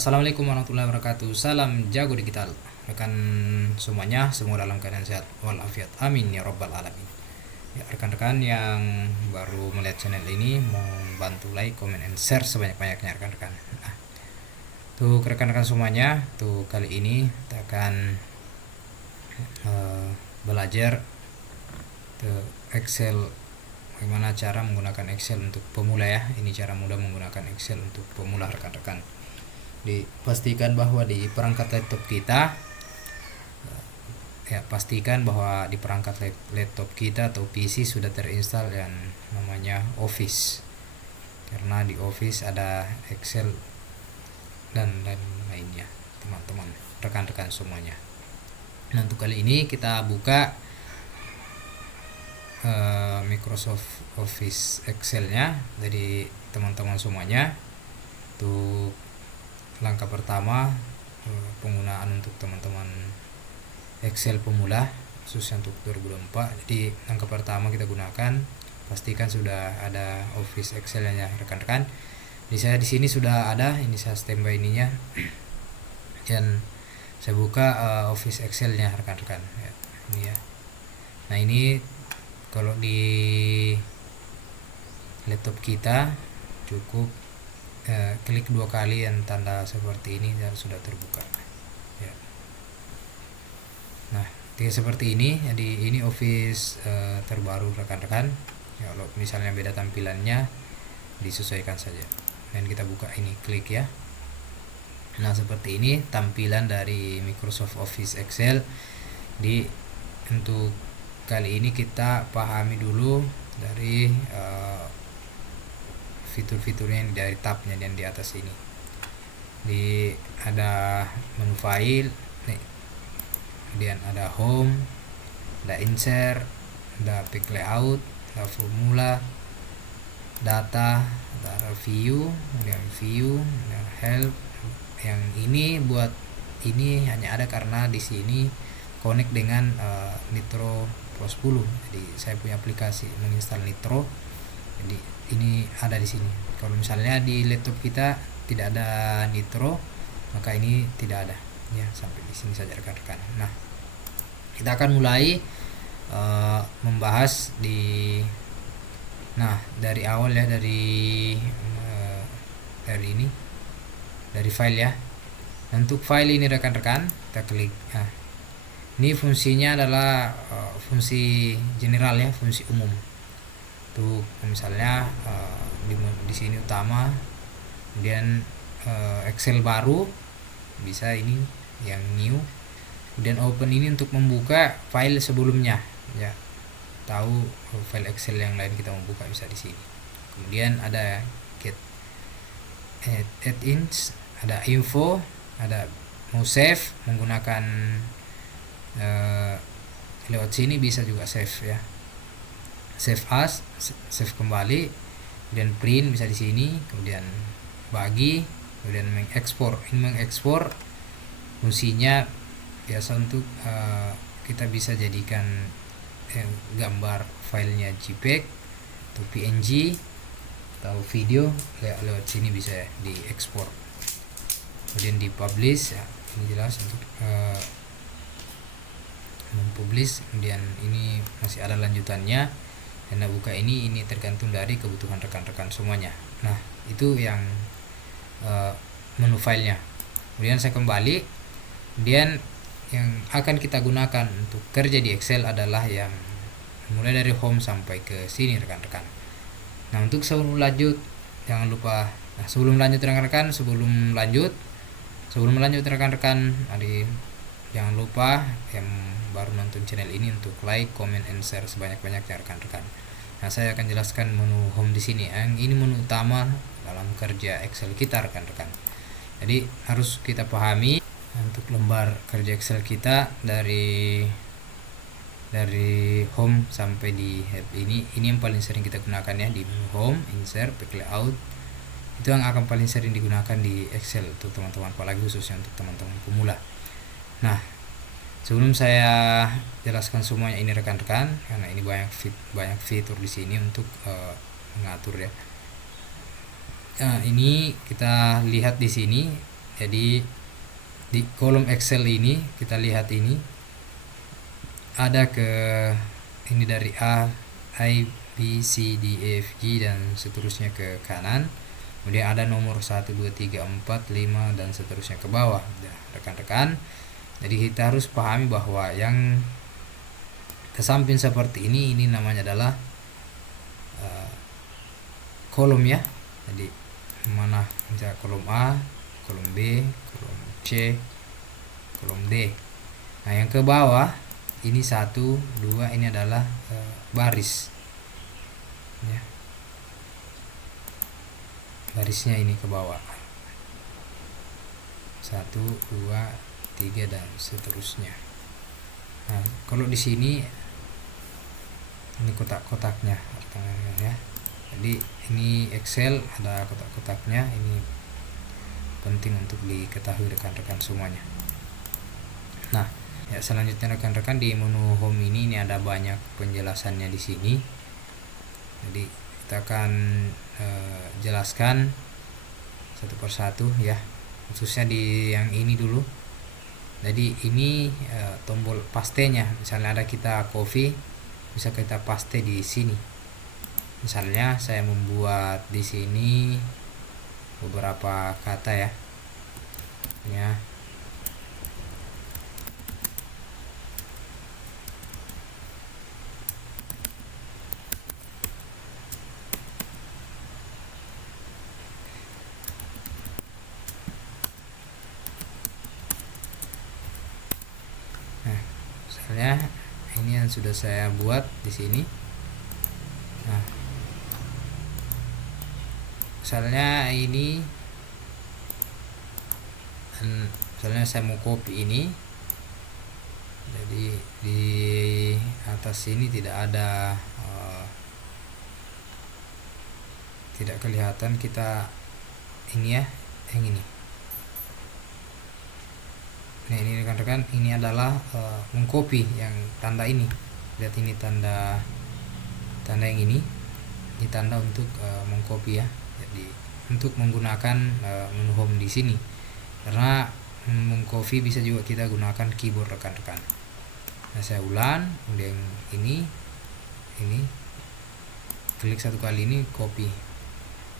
Assalamualaikum warahmatullahi wabarakatuh. Salam jago digital. Rekan semuanya, semua dalam keadaan sehat walafiat. Amin ya robbal alamin. Ya, rekan-rekan yang baru melihat channel ini, mohon bantu like, comment, and share sebanyak-banyaknya rekan-rekan. Nah, tuh rekan-rekan semuanya, tuh kali ini kita akan belajar tuh Excel, bagaimana cara menggunakan Excel untuk pemula ya. Ini cara mudah menggunakan Excel untuk pemula rekan-rekan. Dipastikan bahwa di perangkat laptop kita, ya pastikan bahwa di perangkat laptop kita atau PC sudah terinstall yang namanya Office, karena di Office ada Excel dan lainnya teman-teman, rekan-rekan semuanya. Nah, untuk kali ini kita buka Microsoft Office Excel-nya dari teman-teman semuanya. Untuk langkah pertama, penggunaan untuk teman-teman Excel pemula khususnya untuk 2024. Jadi langkah pertama kita gunakan, pastikan sudah ada Office Excel-nya rekan-rekan. Di saya di sini sudah ada, ini saya standby ininya dan saya buka Office Excel-nya rekan-rekan ya, ini ya. Nah, ini kalau di laptop kita cukup klik 2 kali yang tanda seperti ini dan sudah terbuka ya. Nah, seperti ini. Jadi ini Office terbaru rekan-rekan ya. Kalau misalnya beda tampilannya, disesuaikan saja. Dan kita buka ini, klik ya. Nah, seperti ini tampilan dari Microsoft Office Excel. Untuk kali ini kita pahami dulu dari fitur-fiturnya dari tabnya dan di atas ini. Ada menu file nih, kemudian ada home, ada insert, ada quick layout, ada formula, data, ada view, kemudian view, ada help. Yang ini buat ini hanya ada karena di sini connect dengan Nitro Pro 10. Jadi saya punya aplikasi menginstal Nitro. Jadi ini ada di sini. Kalau misalnya di laptop kita tidak ada Nitro, maka ini tidak ada. Ya, sampai di sini saja rekan-rekan. Nah, kita akan mulai membahas dari awal ya, dari ini, dari file ya. Untuk file ini rekan-rekan, kita klik. Nah, ini fungsinya adalah fungsi general ya, fungsi umum. Tuh misalnya di sini utama, kemudian Excel baru bisa ini yang new, kemudian open ini untuk membuka file sebelumnya ya. Tahu file Excel yang lain kita membuka bisa di sini. Kemudian ada get add-ins, ada info, ada mau save menggunakan lewat sini bisa juga save ya. Save as, save kembali, kemudian print bisa di sini, kemudian bagi, kemudian mengekspor. Ini mengekspor fungsinya biasa untuk kita bisa jadikan gambar filenya JPEG atau PNG atau video lewat sini bisa ya, diekspor. Kemudian dipublish ya, ini jelas untuk mempublish. Kemudian ini masih ada lanjutannya. Dan buka ini tergantung dari kebutuhan rekan-rekan semuanya. Nah, itu yang menu filenya. Kemudian saya kembali. Kemudian yang akan kita gunakan untuk kerja di Excel adalah yang mulai dari home sampai ke sini rekan-rekan. Nah, untuk sebelum lanjut jangan lupa, sebelum lanjut rekan-rekan jangan lupa yang baru nonton channel ini untuk like, comment, and share sebanyak-banyaknya rekan-rekan. Nah, saya akan jelaskan menu home di sini. Ini menu utama dalam kerja Excel kita rekan-rekan. Jadi harus kita pahami untuk lembar kerja Excel kita dari home sampai di help ini yang paling sering kita gunakan ya, di menu home, insert, quick layout. Itu yang akan paling sering digunakan di Excel untuk teman-teman, apalagi khususnya untuk teman-teman pemula. Nah, sebelum saya jelaskan semuanya ini rekan-rekan, karena ini banyak fitur di sini untuk mengatur ya. Nah, ini kita lihat di sini Jadi di kolom Excel ini kita lihat ini ada ini dari A B C D E F G dan seterusnya ke kanan. Kemudian ada nomor 1 2 3 4 5 dan seterusnya ke bawah. Rekan-rekan, jadi kita harus pahami bahwa yang ke samping seperti ini namanya adalah kolom ya. Jadi mana misalnya kolom A, kolom B, kolom C, kolom D. Nah, yang ke bawah ini 1 2 ini adalah baris ya. Barisnya ini ke bawah 1 2 3 dan seterusnya. Nah, kalau di sini ini kotak-kotaknya ya. Jadi ini Excel ada kotak-kotaknya, ini penting untuk diketahui rekan-rekan semuanya. Nah, ya selanjutnya rekan-rekan di menu home ini ada banyak penjelasannya di sini. Jadi kita akan jelaskan satu persatu ya, khususnya di yang ini dulu. Jadi ini tombol pastenya, misalnya ada kita coffee, bisa kita paste di sini. Misalnya saya membuat di sini beberapa kata ya. Nah, misalnya ini yang sudah saya buat di sini. Nah, misalnya ini, misalnya saya mau copy ini, jadi di atas ini tidak ada tidak kelihatan kita ini ya, yang ini. Nah, ini rekan-rekan, ini adalah mengcopy yang tanda ini. Lihat ini tanda yang ini tanda untuk mengcopy ya. Jadi untuk menggunakan menu home di sini, karena mengcopy bisa juga kita gunakan keyboard rekan-rekan. Nah, saya ulang, kemudian ini klik satu kali, ini copy,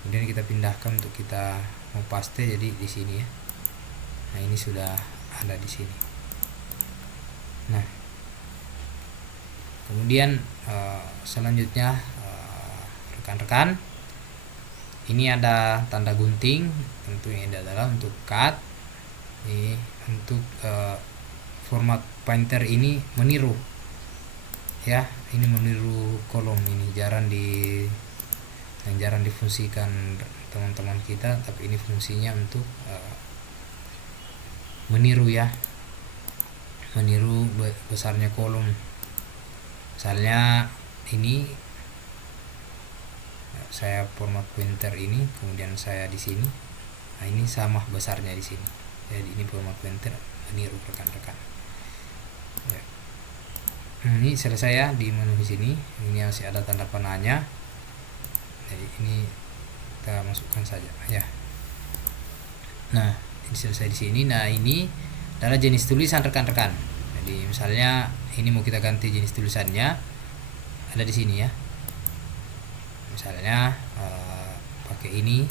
kemudian kita pindahkan untuk kita mau paste jadi di sini ya. Nah, ini sudah ada di sini. Nah, kemudian selanjutnya rekan-rekan, ini ada tanda gunting, tentu ini adalah untuk cut. Ini untuk format pointer ini meniru ya, ini meniru kolom, ini jarang difungsikan teman-teman kita, tapi ini fungsinya untuk meniru ya, meniru besarnya kolom. Misalnya ini saya format pointer ini, kemudian saya di sini. Nah, ini sama besarnya di sini. Jadi ini format pointer meniru rekan-rekan. Ya. Ini selesai ya di menu di sini. Ini masih ada tanda panahnya. Jadi ini kita masukkan saja ya. Nah, ini selesai di sini. Nah, ini adalah jenis tulisan rekan-rekan. Jadi misalnya ini mau kita ganti jenis tulisannya, ada di sini ya. Misalnya pakai ini,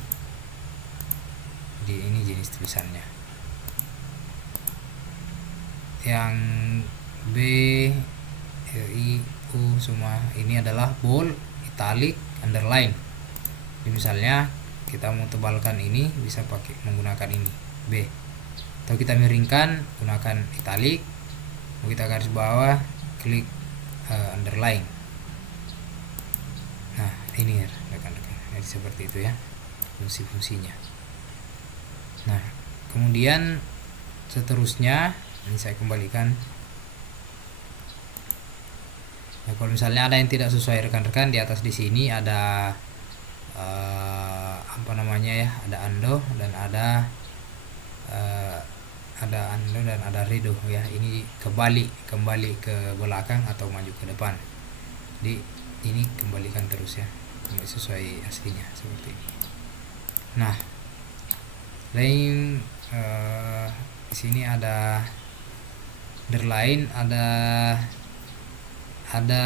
di ini jenis tulisannya. Yang B, I, U semua ini adalah bold, italic, underline. Jadi misalnya kita mau tebalkan ini, bisa pakai menggunakan ini B. Atau kita miringkan, gunakan italic. Mau kita garis bawah, klik underline. Nah, ini rekan-rekan, jadi seperti itu ya fungsi-fungsinya. Nah, kemudian seterusnya ini saya kembalikan. Nah, kalau misalnya ada yang tidak sesuai rekan-rekan, di atas di sini ada apa namanya ya, ada undo dan ada undo dan ada redo ya. Ini kembali ke belakang atau maju ke depan. Jadi ini kembalikan terus ya, sesuai aslinya seperti ini. Nah, lain di sini ada underline, ada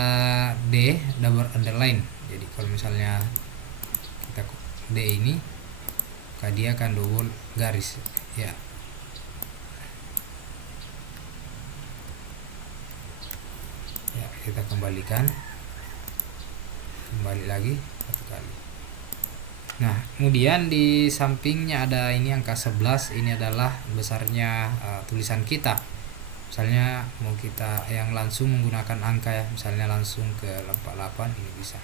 D double underline. Jadi kalau misalnya kita D ini, maka dia akan double garis ya. Ya, kita kembali lagi satu kali. Nah, kemudian di sampingnya ada ini angka 11. Ini adalah besarnya tulisan kita. Misalnya mau kita yang langsung menggunakan angka ya, misalnya langsung ke 48, ini bisa.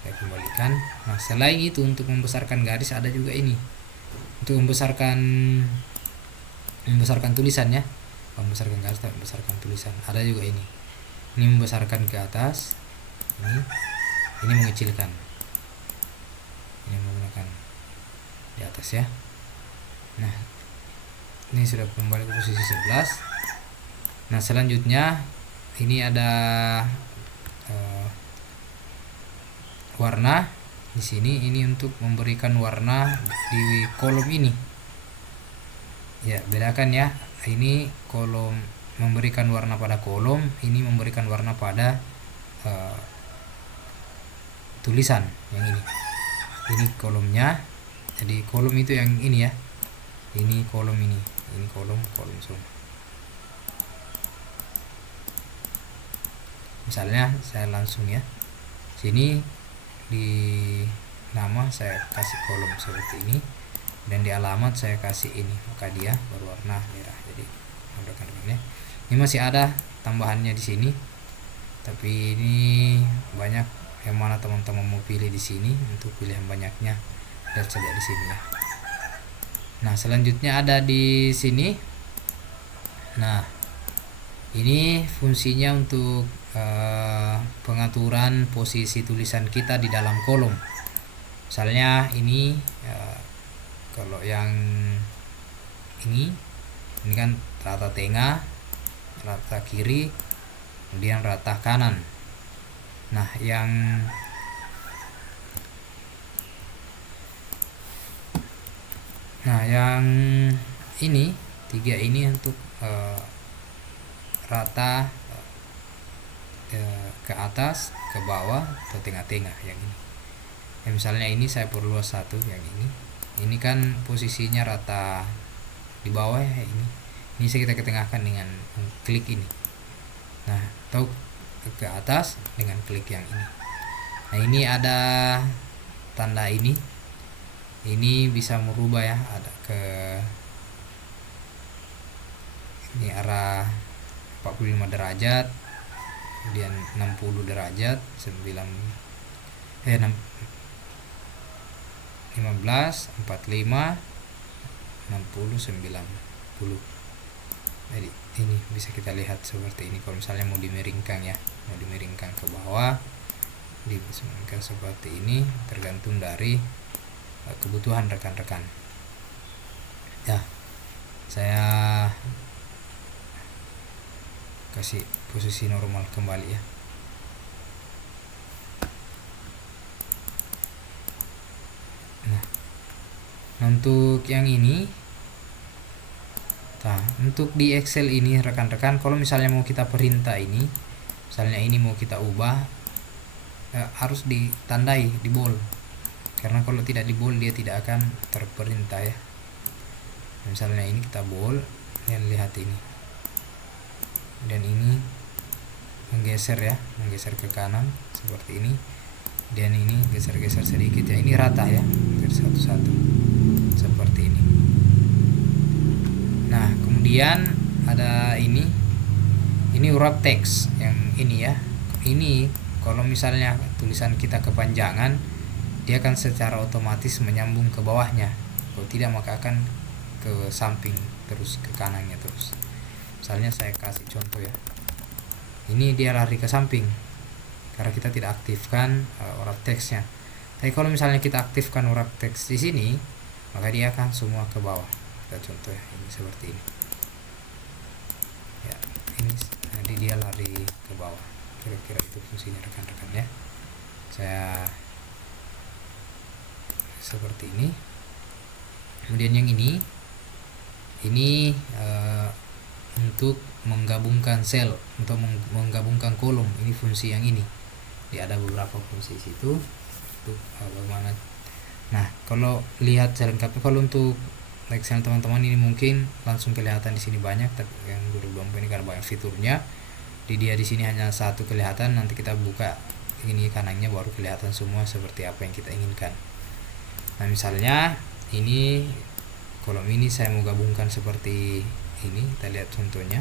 Saya kembalikan. Nah, selain itu untuk membesarkan garis ada juga ini. Untuk membesarkan tulisannya, membesarkan garis atau membesarkan tulisan. Ada juga ini. Ini membesarkan ke atas. Ini mengecilkan. Ini menggunakan di atas ya. Nah, ini sudah kembali ke posisi 11. Nah, selanjutnya ini ada warna di sini. Ini untuk memberikan warna di kolom ini. Ya, bedakan ya. Ini kolom memberikan warna pada kolom, ini memberikan warna pada tulisan yang ini. Ini kolomnya. Jadi kolom itu yang ini ya. Ini kolom ini. Ini kolom semua. Misalnya saya langsung ya, sini di nama saya kasih kolom seperti ini, dan di alamat saya kasih ini, maka dia berwarna merah. Jadi rekan-rekan ya, ini masih ada tambahannya di sini, tapi ini banyak. Yang mana teman-teman mau pilih di sini, untuk pilihan banyaknya lihat saja di sini ya. Nah, selanjutnya ada di sini. Nah, ini fungsinya untuk pengaturan posisi tulisan kita di dalam kolom. Misalnya ini kalau yang ini kan rata tengah, rata kiri, kemudian rata kanan. Nah, yang ini 3 ini untuk rata ke atas, ke bawah, atau tengah-tengah yang ini. Ya, misalnya ini saya perluas satu yang ini kan posisinya rata di bawah ya, ini kita ketengahkan dengan klik ini. Nah, atau ke atas dengan klik yang ini. Nah, ini ada tanda ini bisa merubah ya, ada ke ini arah 45 derajat, kemudian 60 derajat, 15, 45, 45, 60, 90. Jadi ini bisa kita lihat seperti ini. Kalau misalnya mau dimiringkan ya, mau dimiringkan ke bawah, dimiringkan seperti ini, tergantung dari kebutuhan rekan-rekan ya. Saya kasih posisi normal kembali ya. Nah, untuk yang ini, nah untuk di Excel ini rekan-rekan, kalau misalnya mau kita perintah ini, misalnya ini mau kita ubah, harus ditandai di bold, karena kalau tidak di bold dia tidak akan terperintah ya. Misalnya ini kita bold, dan lihat ini, dan ini menggeser ke kanan seperti ini, dan ini geser-geser sedikit ya. Ini rata ya, dari satu-satu seperti ini. Nah, kemudian ada ini wrap text yang ini ya. Ini kalau misalnya tulisan kita kepanjangan, dia akan secara otomatis menyambung ke bawahnya. Kalau tidak, maka akan ke samping terus, ke kanannya terus. Misalnya saya kasih contoh ya, ini dia lari ke samping karena kita tidak aktifkan wrap text-nya. Tapi kalau misalnya kita aktifkan wrap text di sini, maka dia akan semua ke bawah. Kita contoh ya, ini seperti ini ya, ini jadi dia lari ke bawah. Kira-kira itu fungsinya rekan-rekan ya. Saya seperti ini. Kemudian yang ini Ini untuk menggabungkan sel atau menggabungkan kolom. Ini fungsi yang ini. Dia ada beberapa fungsi situ untuk bagaimana. Nah, kalau lihat selengkapnya, kalau untuk Excel teman-teman ini mungkin langsung kelihatan di sini banyak, tapi yang 2024 ini karena banyak fiturnya, di sini hanya satu kelihatan. Nanti kita buka ini kanannya baru kelihatan semua seperti apa yang kita inginkan. Nah, misalnya ini kolom ini saya mau gabungkan seperti ini. Kita lihat contohnya.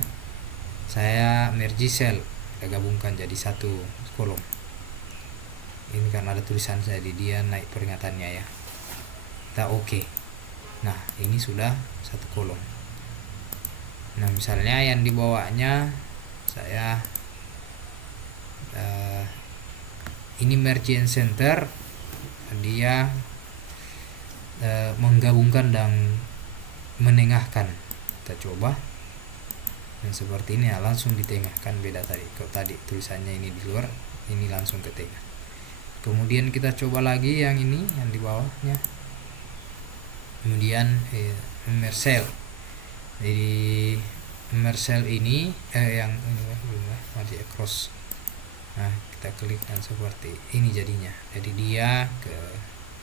Saya merge cell, kita gabungkan jadi satu kolom. Ini karena ada tulisan saya di dia naik peringatannya ya. Kita oke. Nah, ini sudah satu kolom. Nah, misalnya yang di bawahnya saya ini merge and center, dia menggabungkan dan menengahkan. Kita coba. Dan seperti ini ya, langsung di tengah, kan beda tadi. Kalau tadi tulisannya ini di luar, ini langsung ke tengah. Kemudian kita coba lagi yang ini, yang di bawahnya. Kemudian merge cell. Jadi merge cell ini yang masih cross. Nah, kita klik dan seperti ini jadinya. Jadi dia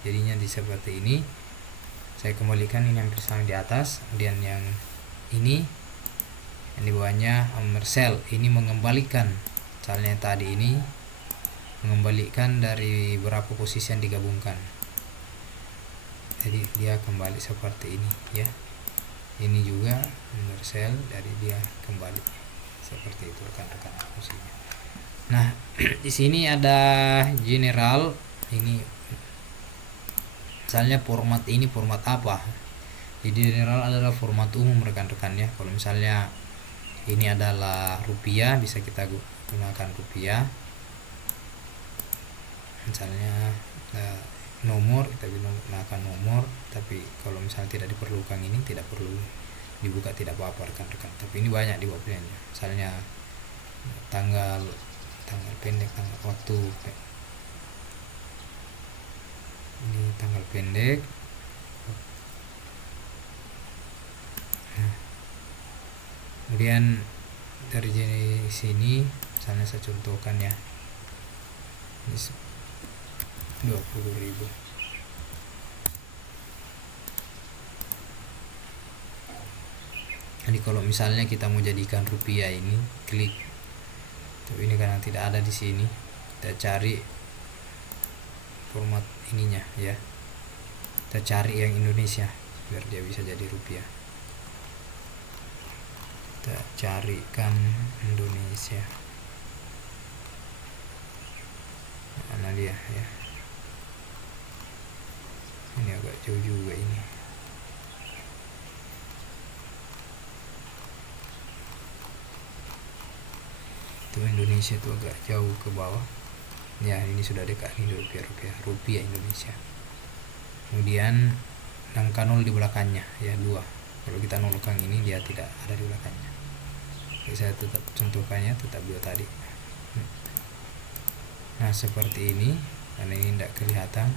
jadinya di seperti ini. Saya kembalikan ini hampir sama di atas. Kemudian yang ini yang di bawahnya merge cell, ini mengembalikan misalnya tadi ini mengembalikan dari berapa posisi yang digabungkan. Jadi dia kembali seperti ini ya. Ini juga merge cell, dari dia kembali seperti itu rekan-rekan fungsinya. Nah, di sini ada general. Ini misalnya format ini format apa? Di general adalah format umum rekan-rekan ya. Kalau misalnya ini adalah rupiah, bisa kita gunakan rupiah. Misalnya nomor, kita gunakan nomor. Tapi kalau misalnya tidak diperlukan ini, tidak perlu dibuka, tidak apa-apa rekan-rekan. Tapi ini banyak di bawah pilihannya. Misalnya tanggal pendek, tanggal waktu. Ini tanggal pendek. Kemudian dari sini misalnya saya contohkan ya, ini 20.000. Jadi kalau misalnya kita mau jadikan rupiah, ini klik. Tapi ini karena tidak ada di sini, kita cari format ininya ya. Kita cari yang Indonesia biar dia bisa jadi rupiah. Kita carikan Indonesia. Mana dia ya? Ini agak jauh juga ini. Itu Indonesia itu agak jauh ke bawah. Ya, ini sudah dekat ini rupiah Indonesia. Kemudian angka 0 di belakangnya ya, 2. Kalau kita nolkan ini, dia tidak ada di belakangnya. Jadi saya tetap contohkannya tetap 2 tadi. Nah, seperti ini. Karena ini tidak kelihatan,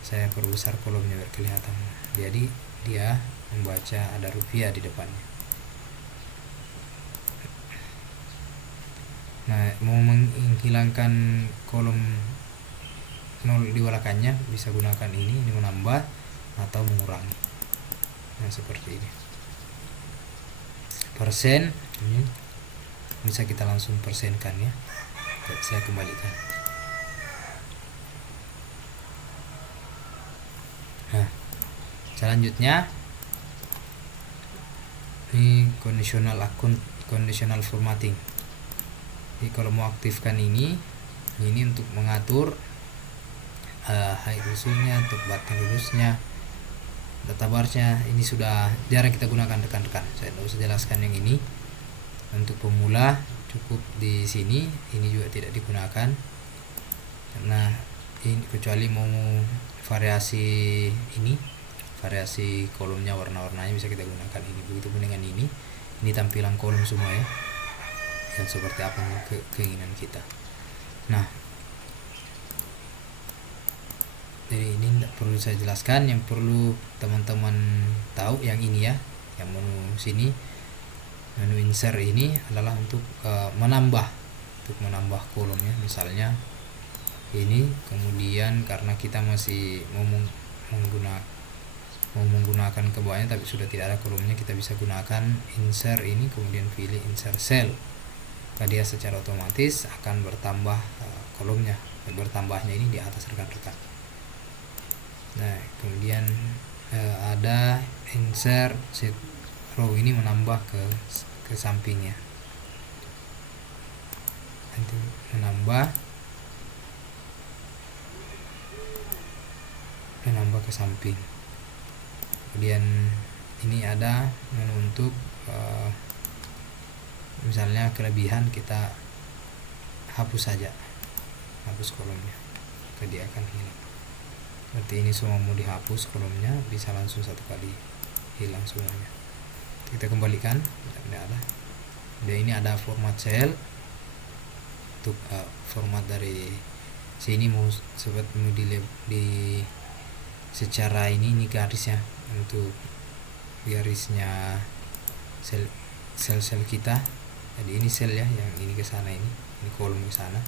saya perbesar kolomnya biar kelihatan. Jadi dia membaca ada rupiah di depannya. Nah, mau menghilangkan kolom 0 di belakangnya, bisa gunakan ini menambah atau mengurangi. Nah, seperti ini. Persen ini bisa kita langsung persenkan ya. Saya kembalikan. Nah, selanjutnya ini conditional formatting. Jadi kalau mau aktifkan ini untuk mengatur height rulusnya, untuk button rulusnya, data barsnya. Ini sudah jarang kita gunakan rekan-rekan. Saya tidak usah jelaskan yang ini. Untuk pemula cukup di sini. Ini juga tidak digunakan karena ini kecuali mau variasi ini, variasi kolomnya, warna-warnanya bisa kita gunakan ini. Begitupun dengan ini. Ini tampilan kolom semua ya, yang seperti apa keinginan kita. Nah, Jadi ini tidak perlu saya jelaskan, yang perlu teman-teman tahu yang ini ya, yang menu sini, menu insert ini adalah untuk menambah kolomnya. Misalnya ini, kemudian karena kita masih mau menggunakan ke bawahnya tapi sudah tidak ada kolomnya, kita bisa gunakan insert ini, kemudian pilih insert cell, maka dia secara otomatis akan bertambah kolomnya. Bertambahnya ini di atas rekan-rekan. Nah, kemudian ada insert sheet row, ini menambah ke sampingnya. Nanti menambah ke samping. Kemudian ini ada menu untuk misalnya kelebihan, kita hapus saja, hapus kolomnya, maka dia akan hilang. Seperti ini semua mau dihapus kolomnya, bisa langsung satu kali hilang semuanya. Kita kembalikan, tidak ada. Dan ini ada format cell untuk format dari sini mau di secara ini garisnya, untuk garisnya sel kita. Jadi ini sel ya, yang ini ke sana, ini kolom ke sana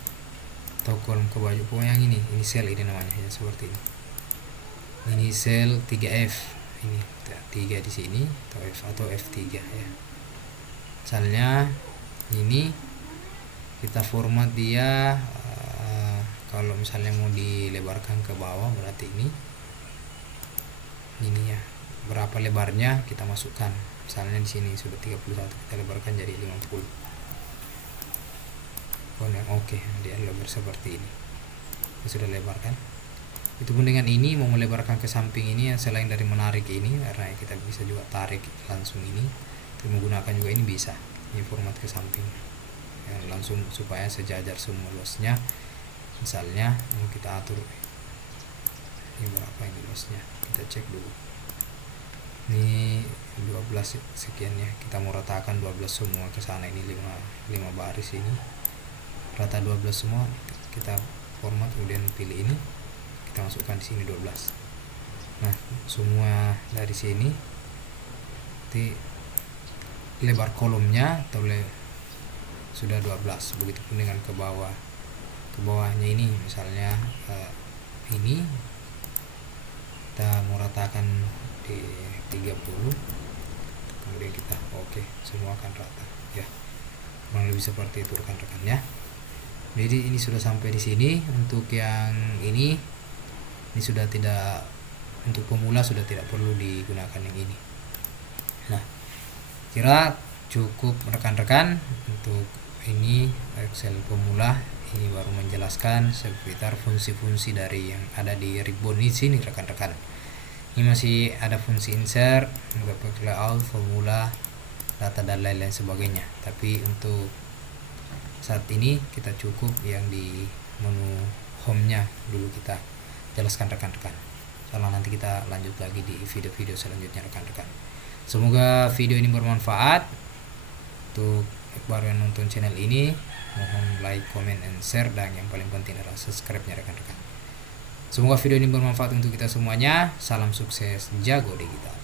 atau kolom ke bawah, pokoknya yang ini sel, ini namanya ya, seperti ini. Ini sel 3F, ini 3 di sini atau F3 ya. Misalnya ini kita format dia, kalau misalnya mau dilebarkan ke bawah berarti ini ya, berapa lebarnya kita masukkan. Misalnya di sini sudah 31, kita lebarkan jadi 50. Yang oke, dia lebar seperti ini. Kita sudah lebarkan. Itu pun dengan ini mau melebarkan ke samping ini, yang selain dari menarik ini, karena kita bisa juga tarik langsung ini, menggunakan juga ini bisa. Ini format ke samping ya, langsung supaya sejajar semua luasnya. Misalnya mau kita atur ini berapa ini luasnya, kita cek dulu. Ini 12 sekian ya, kita mau ratakan 12 semua ke sana. Ini 5 baris, ini rata 12 semua. Kita format, kemudian pilih ini, kita masukkan di sini 12. Nah, semua dari sini nanti lebar kolomnya sudah 12. Begitupun dengan ke bawahnya ini, misalnya ini kita mau ratakan di 30, kemudian kita oke, semua akan rata ya. Kurang lebih seperti itu rekan-rekan ya. Jadi ini sudah sampai di sini. Untuk yang ini sudah tidak, untuk pemula sudah tidak perlu digunakan yang ini. Nah, kira cukup rekan-rekan untuk ini Excel pemula. Ini baru menjelaskan seputar fungsi-fungsi dari yang ada di ribbon di sini rekan-rekan. Ini masih ada fungsi insert, graphic layout, formula, data dan lain-lain sebagainya. Tapi untuk saat ini kita cukup yang di menu home-nya dulu kita jelaskan rekan-rekan. Soalnya nanti kita lanjut lagi di video-video selanjutnya rekan-rekan. Semoga video ini bermanfaat. Untuk baru yang nonton channel ini, mohon like, comment, and share, dan yang paling penting adalah subscribe-nya rekan-rekan. Semoga video ini bermanfaat untuk kita semuanya. Salam sukses, jago digital.